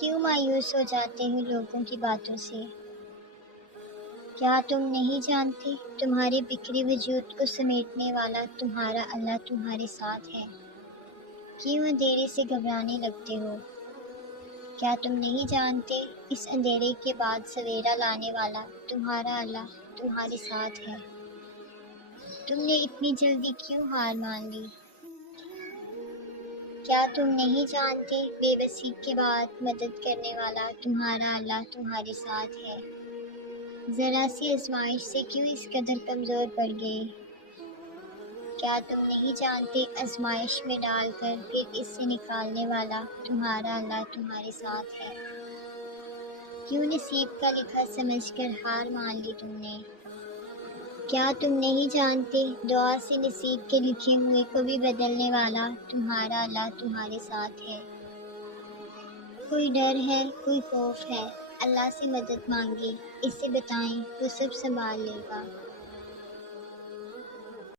کیوں مایوس ہو جاتے ہو لوگوں کی باتوں سے؟ کیا تم نہیں جانتے تمہارے بکھرے وجود کو سمیٹنے والا تمہارا اللہ تمہارے ساتھ ہے؟ کیوں اندھیرے سے گھبرانے لگتے ہو؟ کیا تم نہیں جانتے اس اندھیرے کے بعد سویرا لانے والا تمہارا اللہ تمہارے ساتھ ہے؟ تم نے اتنی جلدی کیوں ہار مان لی؟ کیا تم نہیں جانتے بے بسی کے بعد مدد کرنے والا تمہارا اللہ تمہارے ساتھ ہے؟ ذرا سی آزمائش سے کیوں اس قدر کمزور پڑ گئے؟ کیا تم نہیں جانتے آزمائش میں ڈال کر پھر اس سے نکالنے والا تمہارا اللہ تمہارے ساتھ ہے؟ کیوں نصیب کا لکھا سمجھ کر ہار مان لی تم نے؟ کیا تم نہیں جانتے دعا سے نصیب کے لکھے ہوئے کو بھی بدلنے والا تمہارا اللہ تمہارے ساتھ ہے؟ کوئی ڈر ہے، کوئی خوف ہے، اللہ سے مدد مانگے، اس سے بتائیں وہ سب سنبھال لے گا۔